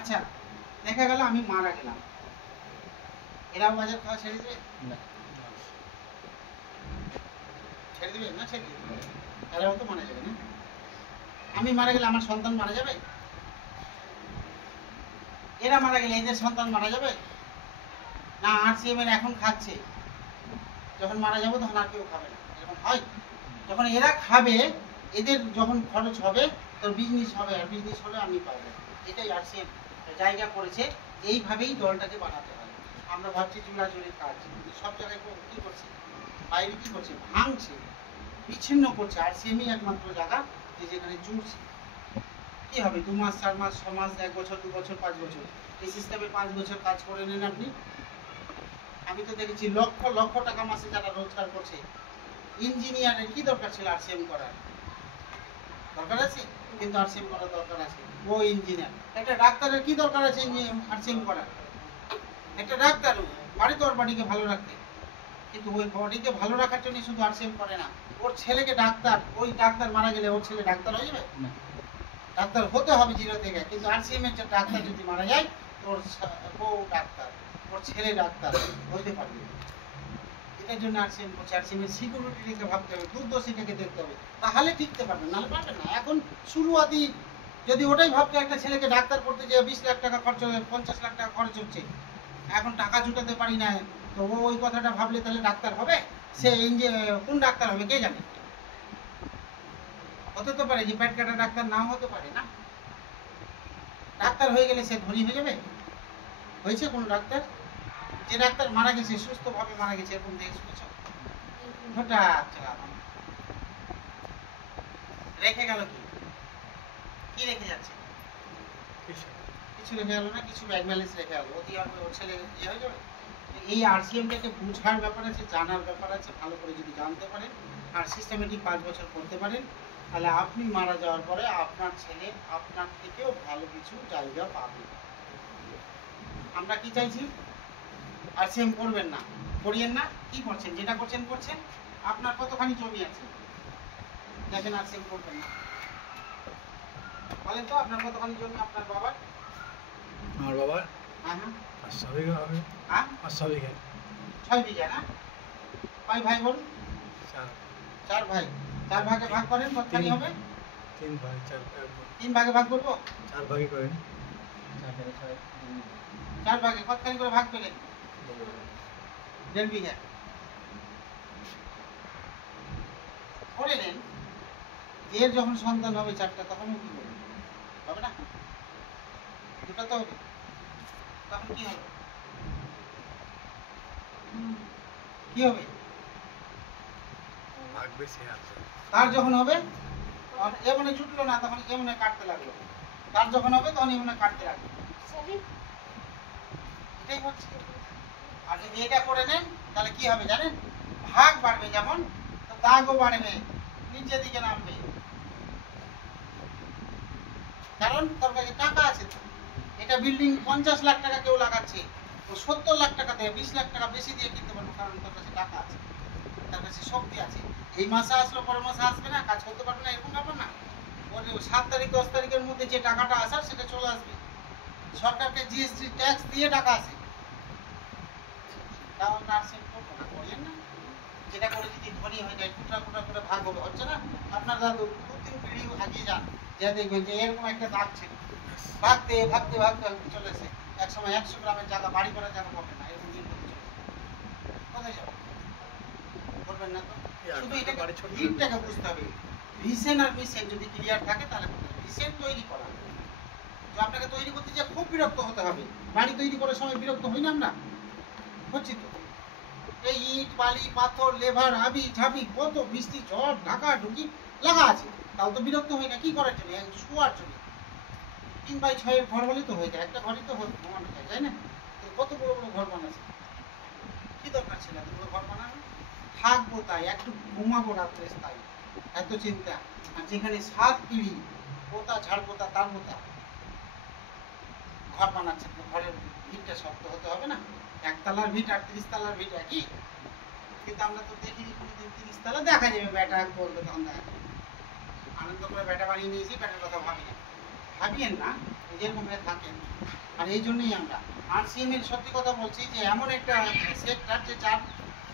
আচ্ছা, দেখা গেল আমি মারা গেলাম, এরাও বাজার খাওয়া ছেড়ে দেবে? ছেড়ে দেবে না? ছেড়ে দেবে, এরাও তো মারা যাবে না? আমি মারা গেলে আমার সন্তান মারা যাবে? এরা মারা গেলে এদের সন্তান মারা যাবে না? RCM এর এখন খাচ্ছে, যখন মারা যাবো তখন আর কেউ খাবে না, এরকম হয়? যখন এরা খাবে, এদের যখন খরচ হবে তোর বিজনেস হবে, আর বিজনেস হলে আমি পাবো। এটাই RCM জায়গা করেছে, এইভাবেই দলটাকে বানাতে হয়। আমরা ভাবছি জোড়াজোড়ির কাজ, কিন্তু সব জায়গায় কি করছে, বাইরে কি করছে, ভাঙছে, বিচ্ছিন্ন করছে। RCM-ই একমাত্র জায়গা যেখানে জুড়ছে। কি হবে 2 মাস 4 মাস 6 মাস 1 বছর 2 বছর 5 বছর, এই সিস্টেমে 5 বছর কাজ করে নেন আপনি। আমি তো দেখেছি লক্ষ লক্ষ টাকা মাসে যারা রোজগার করছে। ইঞ্জিনিয়ারের কি দরকার ছিল RCM করার? দরকার আছে? কিন্তু RCM করার দরকার আছে, ও ইঞ্জিনিয়ার। একটা ডাক্তারের কি দরকার আছে RCM করার? একটা ডাক্তার বাড়ি তো ওর বাড়িকে ভালো রাখতে, কিন্তু ওই বডিকে ভালো রাখার জন্য শুধু RCM করে না, ওর ছেলেকে ডাক্তার, ওই ডাক্তার মারা গেলে ওর ছেলে ডাক্তার হয়ে যাবে? ডাক্তার হতে হবে জিরো থেকে, কিন্তু RCM এর ডাক্তার যদি মারা যায়, তোর বউ ডাক্তার, ওর ছেলে ডাক্তার হইতে পারবে। এটার জন্য RCM করছে। RCM এর সিকিউরিটিকে ভাবতে হবে, দূরদর্শীটাকে দেখতে হবে, তাহলে টিকতে পারবে, নাহলে পারবে না। এখন শুরুয়াতি যদি ওটাই ভাবতে, একটা ছেলেকে ডাক্তার করতে যে 20 লাখ টাকা খরচ হবে, 50 লাখ টাকা খরচ হচ্ছে, এখন টাকা জুটাতে পারি না, তো ও ওই কথাটা ভাবলে তাহলে ডাক্তার হবে? সে কোন ডাক্তার হবে কে জানে? হতে তো পারে যে পেট কাটা ডাক্তার নাও হতে পারে না। ডাক্তার হয়ে গেলে সে ধনী হয়ে যাবে? হয়েছে কোন ডাক্তার? যে ডাক্তার মারা গেছে, সুস্থভাবে মারা গেছে, এরকম দেখে শুনেছ? হঠাৎ রেখে গেল কি? কি রেখে যাচ্ছে? কিছু রেখে গেল না, কিছু ব্যাংক ব্যালেন্স রেখে গেল, অতি অল্প ওর ছেলে ইয়ে হয়ে যাবে। এই RCM-টাকে বুঝার ব্যাপার আছে, জানার ব্যাপার আছে। ভালো করে যদি জানতে পারেন আর সিস্টেমেটিক 5 বছর করতে পারেন, তাহলে আপনি মারা যাওয়ার পরে আপনার ছেলে আপনার থেকেও ভালো কিছু জায়গা পাবে। আমরা কি চাইছি? RCM করবেন না, করিয়েন না। কি করছেন? যেটা করছেন করছেন। আপনার কতখানি জমি আছে দেখেন, RCM করবেন না। বলেন তো আপনার কতখানি জমি আপনার বাবার? আমার বাবার হ্যাঁ হ্যাঁ 500 বিঘা হবে। হ্যাঁ 500 বিঘা। 6 বিঘা না? কয় ভাই বোন? 4 ভাই। 4 ভাগে ভাগ করেন, কতখানি হবে? 3 ভাগ 4 ভাগ। 3 ভাগে ভাগ করবো? 4 ভাগে করেন। 4 ভাগে কতখানি করে ভাগ পেলেন? 1.5 বিঘা করে নেন। এর যখন সন্তান হবে 4টা, তখনও কি হবে? হবে না? 2টা তো হবে, তখন কি হবে? কি হবে? ভাগ বেশি আছে। তার যখন হবে তখন এমনে ছুটলো না, তখন এমনে কাটতে লাগলো। তার যখন হবে তখন এমনে কাটতে লাগলো। এটাই হচ্ছে। আর যদি এটা করে নেন তাহলে কি হবে জানেন? ভাগ বাড়বে, যেমন তো দাগও বাড়বে, নিচের দিকে নামবে। কারণ তোর কাছে টাকা আছে তো। এটা বিল্ডিং 50 লাখ টাকা কেউ লাগাচ্ছে, তো 70 লাখ টাকা দিয়ে 20 লাখ টাকা বেশি দিয়ে কিনতে পারবো, কারণ তোর কাছে টাকা আছে, তার কাছে শক্তি আছে। এই মাসে আসলো, পরের মাসে আসবে না, কাজ করতে পারবে না, এরকম ব্যাপার না। ওর 7 তারিখ 10 তারিখের মধ্যে যে টাকাটা আসার সেটা চলে আসবে। সরকারকে GST ট্যাক্স দিয়ে টাকা আসে। তাও RCM করবো না, করিয়েন না। যেটা করে যদি ধনী হয়ে যায়, টুকরা টুকরা করে ভাগ হবে, হচ্ছে না? আপনার দাদু 2-3 পিঁড়ি আগিয়ে যান, যা দেখবেন যে এরকম একটা দাগ ছিল, ভাগতে ভাগতে ভাগতে চলেছে, একসময় 100 গ্রামের জায়গা বাড়ি করার জায়গা পাবে না, এরকম দিন চলেছে। কোথায় যাবে? করবেন না তো। শুধু এটাকে লিডটাকে বুঝতে হবে। ভিশন আর মিশন যদি ক্লিয়ার থাকে তাহলে ভিশন তৈরি করা, তো আপনাকে তৈরি করতে যে খুব বিরক্ত হতে হবে। বাড়ি তৈরি করার সময় বিরক্ত হই না আমরা? হচ্ছি তো। এই ইট বালি পাথর লেভার হাবি ঝাবি কত বৃষ্টি ঝড় ঢাকা ঢুকি লাগা আছে, তাও তো বিরক্ত হই না। কি করার জন্য? শোয়ার জন্য। 3x6 এর ঘর হলে তো হয়ে যায়, একটা ঘরই তো ঘুমানো যায়, তাই না? কত বড় বড় ঘর বানাচ্ছে, কি দরকার ছিল এত বড় ঘর বানানো? থাকবো তাই, একটু ঘুমাবো রাত্রে তাই, এত চিন্তা। আর যেখানে 7 পিঁড়ি পোতা ঝাড় পোতা তার পোতা ঘর বানাচ্ছে, ঘরের ভিটটা শক্ত হতে হবে না? 1 তলার ভিট আর 30 তলার ভিট একই, কিন্তু আমরা তো দেখিনি কোনোদিন 30 তলা। দেখা যাবে বেটা করবে, তখন দেখা যাবে। আনন্দ করে বেটা বানিয়ে নিয়েছি, বেটার কথা ভাবি না। ভাবিয়েন না, যেরকম ভাবে থাকেন। আর এই জন্যই আমরা RCM এর সত্যি কথা বলছি যে এমন একটা সেক্টর যে যার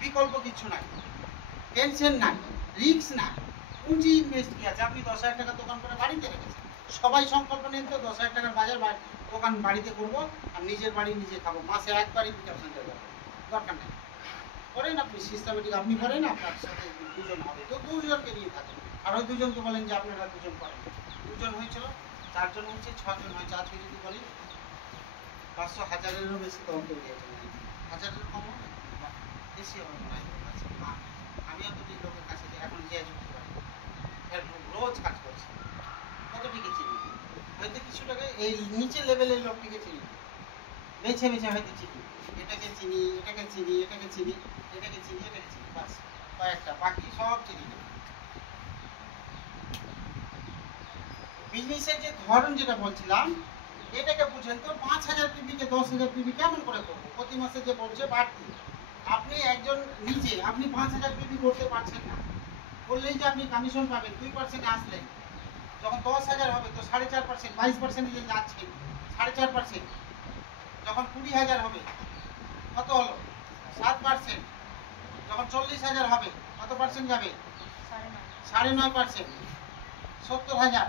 বিকল্প কিছু নাই, টেনশন নাই, রিস্ক নাই, পুঁজি ইনভেস্ট কি আছে। আপনি 10,000 টাকা দোকান করে বাড়িতে রেখেছেন, সবাই সংকল্প নেন তো 10,000 টাকার বাজার দোকান বাড়িতে করবো আর নিজের বাড়ি নিজে খাবো, মাসে একবারই পিকআপ সেন্টার যাবো, দরকার নেই। করেন আপনি সিস্টেমেটিক, আপনি করেন, আপনার সাথে দুজন হবে তো দুজনকে নিয়ে থাকেন। আর ওই দুজনকে বলেন যে আপনারা দুজন করেন, দুজন হয়েছিল, 4 জন হচ্ছে, 6 জন হয়েছে। আজকে যদি বলি 500 হাজারেরও বেশি কম করে দিয়েছে, হাজারের কম হবে না, বেশি হবে না। আমি এতটি লোকের কাছে যে এখন যে যুক্তি পারি রোজ কাজ করছে, কতটিকে চিনি, হয়তো কিছু টাকা এই নিচে লেভেলের লোকটিকে চিনি, বেছে বেছে হয়তো চিনি, এটাকে চিনি, এটাকে চিনি, এটাকে চিনি, এটাকে চিনি, এটাকে চিনি, বাস কয়েকটা, বাকি সব চিনি না। বিজনেসের যে ধরন যেটা বলছিলাম, এটাকে বুঝেন তো 5,000 পিপিকে 10,000 পিপি কেমন করে করবো? প্রতি মাসে যে বলছে বাড়তি, আপনি একজন নিজে আপনি 5,000 পিপি করতে পারছেন না, বললেই যে আপনি কমিশন পাবেন 2% আসলেন, যখন 10,000 হবে তো 4.5%, 22% যে যাচ্ছেন 4.5%, যখন 20,000 হবে কত হলো 7%, যখন 40,000 হবে কত পার্সেন্ট যাবে 9.5%, 70,000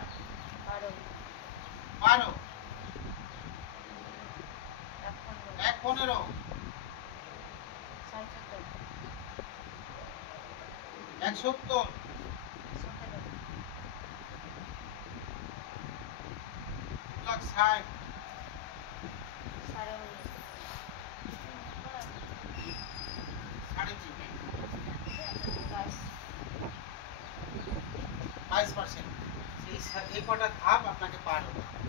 12, 1.15, 1.70, 2,60,000, 22%। এই কটা ধাপ আপনাকে পার হতে হবে।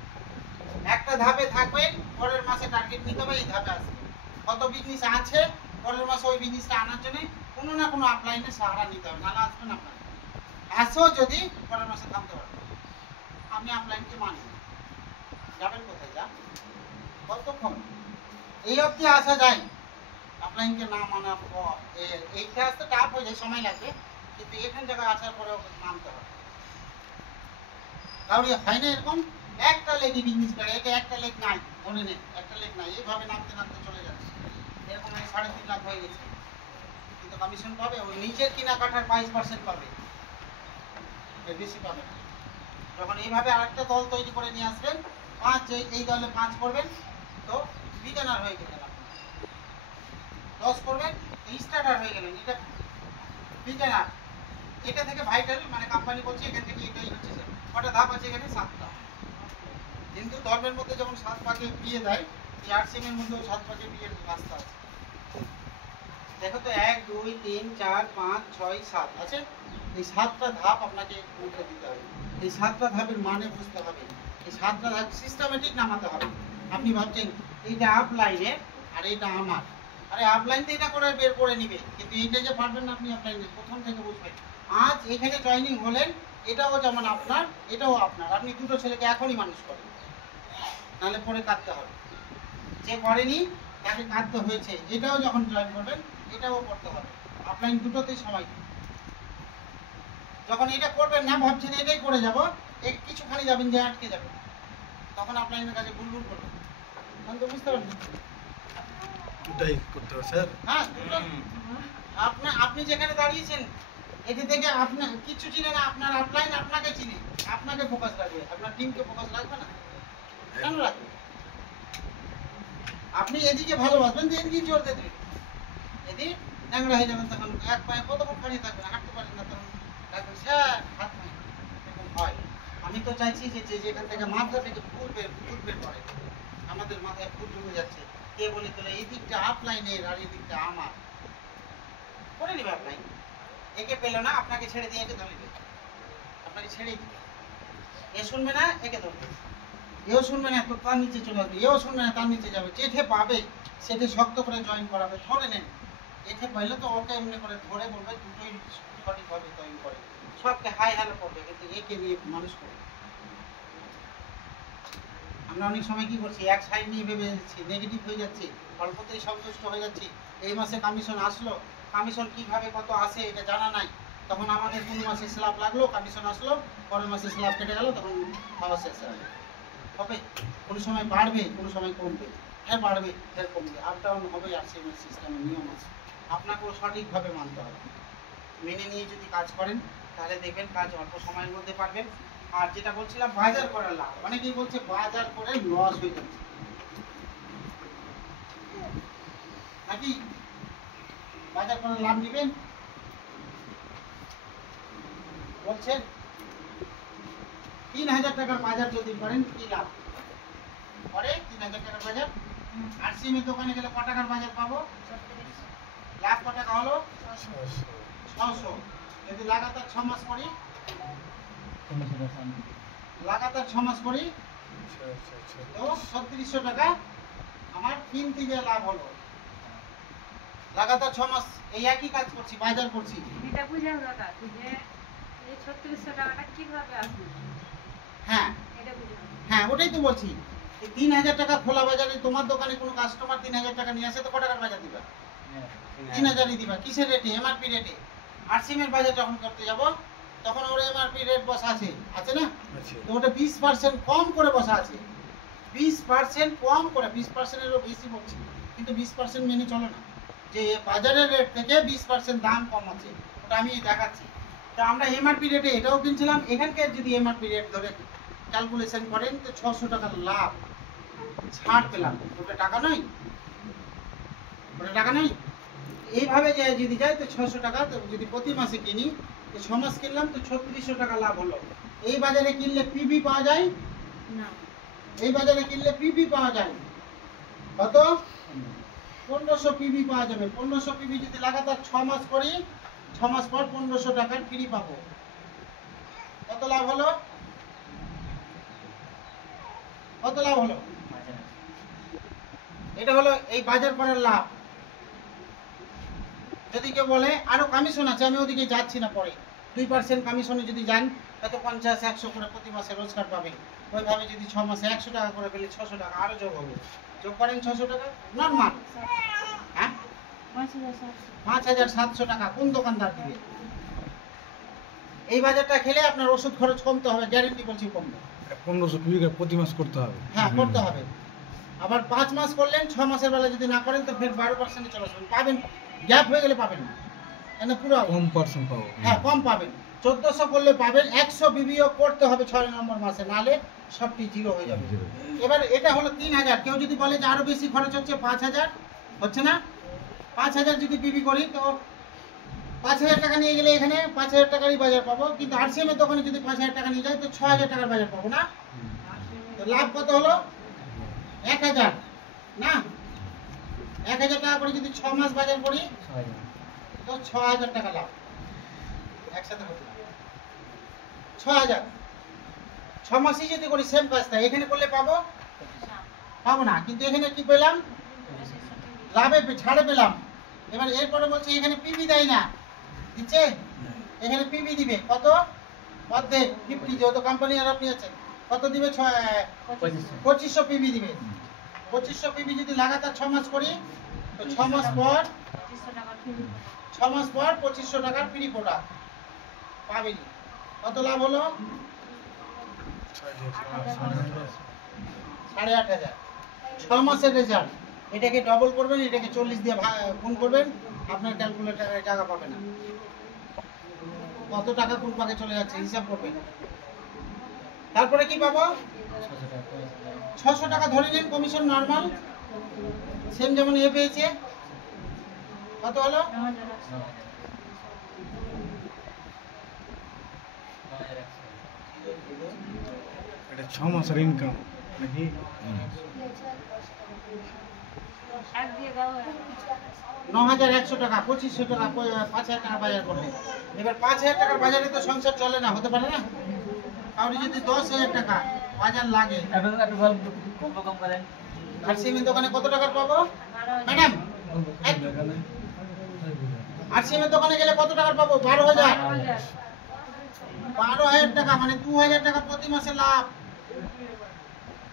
একটা ধাপে থাকবেন, পরের মাসে টার্গেট নিতে হবে, এই ধাপে আসবে। কত বিজনেস আছে পরের মাসে ওই বিজনেসটা আনার জন্য কোনো না কোনো আপলাইনে সাহারা নিতে হবে, নাহলে আসবেন আপনার। আসো যদি পরের মাসে থামতে পারবেন। আমি আপলাইনকে মানি না, যাবেন কোথায়? যান কতক্ষণ এই অবধি আসা যায়, আপলাইনকে না মানার পর এইটা আসতে টাফ হয়ে যায়, সময় লাগবে, কিন্তু এখান জায়গায় আসার পরেও মানতে হবে। কারণ হয় না এরকম একটা লেগই বিজনেস করে, এটা একটা লেগ নাই, মনে নেই একটা লেগ নাই, এইভাবে নামতে নামতে চলে যাচ্ছে, এরকম 3.5 লাখ হয়ে গেছে, কিন্তু কমিশন পাবে ওই নিজের কেনাকাটার 22% পাবে, এর বেশি পাবে না। যখন এইভাবে আরেকটা দল তৈরি করে নিয়ে আসবেন, 5 এই দলে 5 করবেন তো বিগিনার হয়ে গেলেন, আপনি 10 করবেন তো স্টার্টার হয়ে গেলেন, এটা বিগিনার। এটা থেকে ভাইটাল মানে কোম্পানি বলছে এখান থেকে এটাই হচ্ছে, কটা ধাপ আছে এখানে? 7টা। কিন্তু ধর্মের মধ্যে যেমন 7 ভাগে বিয়ে দেয়, এই RCM এর মধ্যেও 7 ভাগে বিয়ের রাস্তা আছে। দেখো তো 1 2 3 4 5 6 7 আছে, এই 7টা ধাপ আপনাকে উঠে দিতে হবে। এই 7টা ধাপের মানে বুঝতে হবে, এই 7টা ধাপ সিস্টেমেটিক নামাতে হবে। আপনি ভাবছেন এইটা আপ লাইনে আর এইটা আমার, আরে আপ লাইন তো এটা করে বের করে নিবে, কিন্তু এইটা যে পারবেন না আপনি আপ লাইনে প্রথম থেকে বুঝবেন। আজ এখানে জয়েনিং হলেন, এটাও যেমন আপনার, এটাও আপনার, আপনি দুটো ছেলেকে এখনই মানুষ করেন, নাহলে পরে কাঁদতে হবে। যে করেনি তাকে কাঁদতে হয়েছে, এটাও যখন জয়েন করবেন এটাও করতে হবে। আপলাইন দুটোতেই সময় দিন। যখন এটা করবেন না ভাবছেন এটাই করে যাব, কিছুখানি যাবেন যে আটকে যাবেন, তখন আপলাইনের কাছে গুলগুল করবেন, তখন তো বুঝতে পারবেন। দুটাই করতে হবে স্যার। হ্যাঁ, আপনি যেখানে দাঁড়িয়েছেন এটি থেকে আপনার কিছু চিনে না, আপনার আপলাইন আপনাকে চিনে, আপনাকে ফোকাস রাখবে, আপনার টিমকে ফোকাস রাখবে না, কেন রাখবে? আপনি এদিকে ভালোবাসবেন যে এদিকে চলতে দেবেন, এদিকে ন্যাংরা হয়ে যাবেন, তখন এক পায়ে কতক্ষণ দাঁড়িয়ে থাকবেন, হাঁটতে পারেন না, তখন দেখবেন স্যার হাত নেই, এরকম হয়। আমি তো চাইছি যে যেখান থেকে মাথা থেকে ফুল বের করে, আমাদের মাথায় ফুল ঢুকে যাচ্ছে, কে বলে তোলে এই দিকটা আপলাইনের আর এই দিকটা আমার, করে নিবে আপলাইন। একে পেলো না আপনাকে ছেড়ে দিয়ে একে ধরবে, আপনাকে ছেড়েই দিবে, এ শুনবে না একে ধরবে, এও শুনবে না তার নিচে চলে আসবে, এও শুনবে না তার নিচে যাবে, যেঠে পাবে সেটা শক্ত করে জয়েন করাবে, ধরে নেন। এঠে পাইলে তো ওকে এমনি করে ধরে বলবে দুটোই সঠিকভাবে জয়েন করে, সবকে হাই হ্যালো করবে, কিন্তু একে নিয়ে মানুষ করবে। আমরা অনেক সময় কি করছি, এক সাইড নিয়ে ভেবে যাচ্ছি, নেগেটিভ হয়ে যাচ্ছি, অল্পতেই সন্তুষ্ট হয়ে যাচ্ছি। এই মাসে কমিশন আসলো, কমিশন কিভাবে কত আসে এটা জানা নাই, তখন আমাদের কোন মাসে স্ল্যাব লাগলো, কমিশন আসলো, পরের মাসে স্ল্যাব কেটে গেল, তখন খাওয়া শেষ হয়ে গেল। হবে, কোনো সময় বাড়বে, কোনো সময় কমবে, ফের বাড়বে, ফের কমবে, আপ ডাউন হবে। RCM এর সিস্টেমের নিয়ম আছে, আপনাকেও সঠিকভাবে মানতে হবে। মেনে নিয়ে যদি কাজ করেন তাহলে দেখবেন কাজ অল্প সময়ের মধ্যে পারবেন। আর যেটা বলছিলাম বাজার করার লাভ, অনেকেই বলছে বাজার করে লস হয়ে যাচ্ছে নাকি, বাজার করার লাভ নেবেন বলছেন। 3000 টাকার বাজার যদি করেন কি লাভ করে? 3000 টাকার বাজার RCM এর দোকানে গেলে কত টাকার বাজার পাবো? লাভ কত টাকা হলো? 600। যদি লাগাতার 6 মাস করি, লাগাতার 6 মাস করি তো 3600 টাকা আমার 3 থেকে লাভ হলো। লাগাতার 6 মাস এই একই কাজ করছি, বাজার করছি। এটা বুঝাও দাদা যে এই 3600 টাকাটা কিভাবে আসবে? হ্যাঁ এটা বুঝাও। হ্যাঁ, ওটাই তো বলছি। এই 3000 টাকা খোলা বাজারে তোমার দোকানে কোনো কাস্টমার 3000 টাকা নিয়ে আসে তো কত টাকার বাজার দিবা? 3000ই দিবা। কিসের রেটে? MRP রেটে। RCM এর বাজার যখন করতে যাব তখন ওর MRP রেট বসা আছে, আছে না? তো ওটা 20% কম করে বসা আছে, 20% কম করে, 20% এরও বেশি বলছি, কিন্তু 20% মেনে চলো না, যে বাজারের রেট থেকে 20% দাম কম আছে, ওটা আমি দেখাচ্ছি। তো আমরা MRP রেটে এটাও কিনছিলাম, এখানকার যদি MRP রেট ধরে ক্যালকুলেশন করেন তো 600 টাকার লাভ ছাড় পেলাম। ওটা টাকা নয়? ওটা টাকা নয়? এইভাবে যে যদি যাই তো 600 টাকা, তো যদি প্রতি মাসে কিনি তো 6 মাস কিনলাম তো 3600 টাকা লাভ হলো। এই বাজারে কিনলে পিবি পাওয়া যায় না, এই বাজারে কিনলে পিবি পাওয়া যায় কত? 1500 পিবি পাওয়া যাবে। 1500 পিবি যদি লাগাতার 6 মাস করি, 6 মাস পর 1500 টাকার ফ্রি পাবো। কত লাভ হলো? কত লাভ হলো? এটা হলো এই বাজার করার লাভ। যদি কেউ বলে আরো কমিশন আছে, আমি ওদিকে যাচ্ছি না, পরে 2% কমিশনে যদি যান তত 50-100 করে প্রতি মাসে রোজগার পাবেন। ওইভাবে যদি 6 মাসে 100 টাকা করে পেলে 600 টাকা আরো যোগ হবে। যোগ করেন 600 টাকা নর্মাল। হ্যাঁ, 5700 টাকা কোন দোকানদার দিবে? এই বাজারটা খেলে আপনার ওষুধ খরচ কমতে হবে, গ্যারেন্টি বলছি কমবে। 1500 পিবিকে প্রতি মাস করতে হবে। হ্যাঁ, করতে হবে। আবার 5 মাস করলেন, 6 মাসের বেলা যদি না করেন তো ফের 12% চলে আসবেন। পাবেন, গ্যাপ হয়ে গেলে পাবেন না, মানে পুরো কম পার্সেন্ট পাবো। হ্যাঁ কম পাবেন। 1400 করলে পাবেন, 100 বিবিও করতে হবে 6 নম্বর মাসে, নালে সবটি জিরো হয়ে যাবে। এবার এটা হলো 3000। কেউ যদি বলে যে আরো বেশি খরচ হচ্ছে, 5000 হচ্ছে না? 5000 যদি বিবি করি তো 5000 টাকা নিয়ে গেলে এখানে 5000 টাকারই বাজার পাবো, কিন্তু RCM এর দোকানে যদি 5000 টাকা নিয়ে যাই তো 6000 টাকার বাজার পাবো না? তো লাভ কত হলো? 1000 না? 1000 টাকা করে যদি 6 মাস বাজার করি তো 6000 টাকা লাভ একসাথে হচ্ছে। 6000 6 মাসই যদি করি সেম কাজটা এখানে করলে পাবো? পাবো না, কিন্তু এখানে কি পেলাম? লাভে ছাড়ে পেলাম। এবার এরপরে বলছি এখানে পিবি দেয় না, দিচ্ছে? এখানে পিবি দিবে কত? অর্ধেক 50, যেহেতু কোম্পানি আর আপনি আছেন, কত দিবে? 2500 পিবি দিবে। 2500 পিবি যদি লাগাতার 6 মাস করি তো 6 মাস পর 2500 টাকা ফিরে 6 মাস পর 2500 টাকার ফ্রি প্রোডাক্ট পাবেনি। কত লাভ হলো? 8500। 6 মাসের রেজাল্ট। এটাকে ডবল করবেন, এটাকে 40 দিয়ে গুণ করবেন, আপনার ক্যালকুলেটরে টাকা পাবে না। কত টাকা কোন পাকে চলে যাচ্ছে হিসাব করবেন। তারপরে কি পাবো? 600 টাকা ধরে নিন কমিশন নরমাল, সেম যেমন এ পেয়েছে। কত হলো? 9100 এটা 6 মাসের ইনকাম নাকি? এক দিয়ে দাও 9100 টাকা, 2500 টাকা, 5000 টাকা বাজার করলে। এবার 5000 টাকার বাজারে তো সংসার চলে না, হতে পারে না? কারণ যদি 10000 টাকা বাজার লাগে, আর সিমের দোকানে কত টাকার পাবো ম্যাডাম? আর সিমের দোকানে গেলে কত টাকার পাবো? 12000। 12000 টাকা মানে 2000 টাকা প্রতি মাসে লাভ।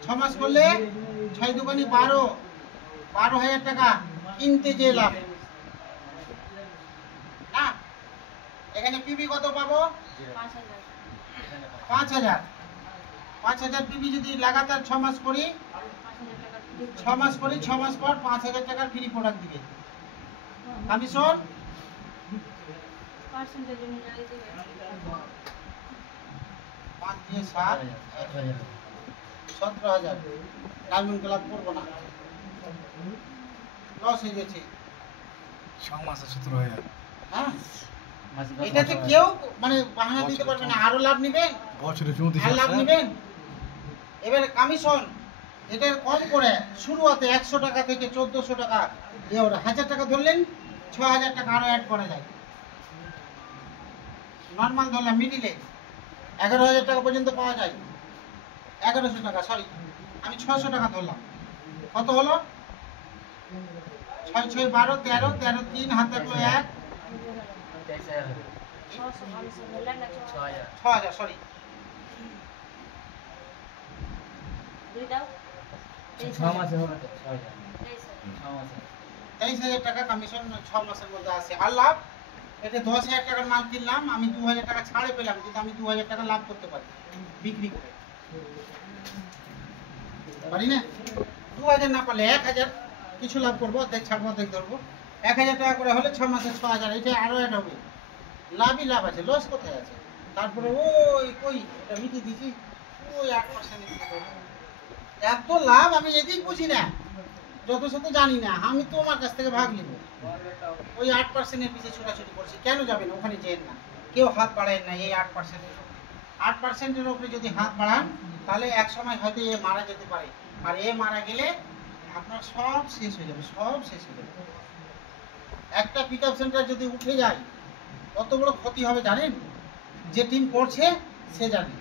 6 মাস করলে 6 দোকানি 12000 টাকা কিনতে যে লাভ না? এখানে পিবি কত পাবো? 5000 5000। 5,000 পিবি যদি লাগাতার 6 মাস করি, 6 মাস করি, 6 মাস পর 5,000 টাকার ফ্রি প্রোডাক্ট দিবে। কমিশন পার্সেন্টেজ অনুযায়ী দিবে। 5 দিয়ে 7 17,000। ডায়মন্ড ক্লাব করবো না, লস হয়ে গেছে। 6 মাসে 17,000। হ্যাঁ, এটাতে কেউ মানে বাহানা দিতে পারবে না। আরো লাভ নিবেন, বছরে আর 34,000 লাভ নিবেন। এবারে কমিশন এটার কম করে শুরুতে 100 টাকা থেকে 1400 টাকা, 1000 টাকা ধরলেন, 6,000 টাকা আরো অ্যাড করা যায়। নর্মাল ধরলাম, মিডিলে 11,000 টাকা পর্যন্ত পাওয়া যায়। 1100 টাকা, সরি আমি 600 টাকা ধরলাম। কত হলো? 6 6 12 13 13 3 হাত থাকলো 1 6,000, সরি 23,000 টাকা কমিশন 6 মাসের মধ্যে আসে। আর লাভ, এটা 10,000 টাকার মাল কিনলাম, আমি 2,000 টাকা ছাড়ে পেলাম, কিন্তু আমি 2,000 টাকা লাভ করতে পারি বিক্রি করে, পারি না? 2,000 না পারলে 1,000 কিছু লাভ করবো, অর্ধেক ছাড়বো, অর্ধেক ধরবো। 1,000 টাকা করে হলে 6 মাসে 6,000, এটা আরো অ্যাড হবে। লাভই লাভ আছে, লস কোথায় আছে? তারপরে ওই কই এটা মিটিয়ে দিয়েছি, ওই 8% এত লাভ আমি এদিক বুঝি না, যত শত জানি না। আমি তোমার কাছ থেকে ভাগ নিব, ওই 8%-এর পিছিয়ে ছোটাছুটি করছি। কেন যাবেন ওখানে? যেন না, কেউ হাত বাড়ায় না এই 8%-এর। 8%-এর উপরে যদি হাত বাড়ান, তাহলে এক সময় হয়তো এ মারা যেতে পারে, আর এ মারা গেলে আপনার সব শেষ হয়ে যাবে, সব শেষ হয়ে যাবে। একটা পিক আপ সেন্টার যদি উঠে যায়, কত বড় ক্ষতি হবে জানেন? যে টিম করছে সে জানে।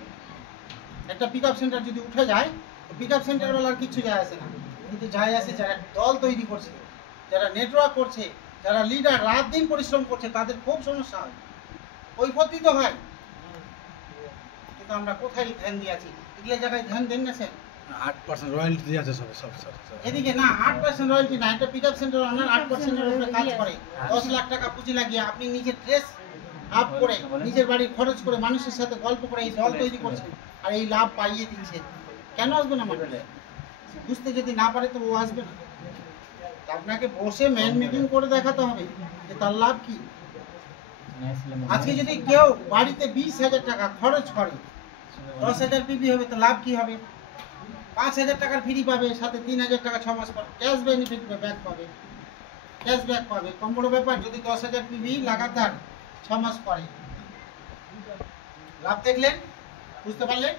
একটা পিক আপ সেন্টার যদি উঠে যায়, পিক আপ সেন্টারওয়ালার কিছু যায় আসে না, কিন্তু যায় আসে যারা দল তৈরি করছে, যারা নেটওয়ার্ক করছে, যারা লিডার রাত দিন পরিশ্রম করছে, তাদের খুব সমস্যা হয়, ওই ক্ষতি তো হয়। কিন্তু আমরা কোথায় ধ্যান দিয়েছি? এগুলো জায়গায় ধ্যান দেন না স্যার। 8% রয়্যালটি দিয়ে আছে সব। এদিকে না, 8% রয়্যালটি না, একটা পিক আপ সেন্টার ওনার 8%-এর উপরে কাজ করে। 10 লাখ টাকা পুঁজি লাগিয়ে আপনি নিজের ড্রেস আপ করে, নিজের বাড়ি খরচ করে, মানুষের সাথে গল্প করে এই দল তৈরি করছেন, আর এই লাভ পাইয়ে দিচ্ছে। কেন আসবে না মানুষ? বুঝতে যদি না পারে তো ও আসবে না। তা আপনাকে বসে ম্যান মিটিং করে দেখাতে হবে যে তার লাভ কি। আজকে যদি কেউ বাড়িতে 20,000 টাকা খরচ করে, 10,000 পিবি হবে, তো লাভ কি হবে? 5,000 টাকার ফ্রি পাবে, সাথে 3,000 টাকা 6 মাস পর ক্যাশ বেনিফিট ব্যাক পাবে, ক্যাশব্যাক পাবে। কম বড় ব্যাপার যদি 10,000 পিবি লাগাতার 6 মাস পরে লাভ দেখলেন, বুঝতে পারলেন?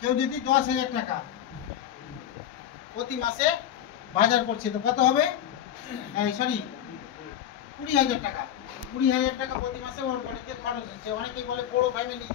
কেউ যদি 10,000 টাকা প্রতি মাসে বাজার করছে, তো কত হবে? সরি 20,000 টাকা। 20,000 টাকা প্রতি মাসে ওর বাড়িতে খরচ হচ্ছে। অনেকেই বলে বড় ফ্যামিলি,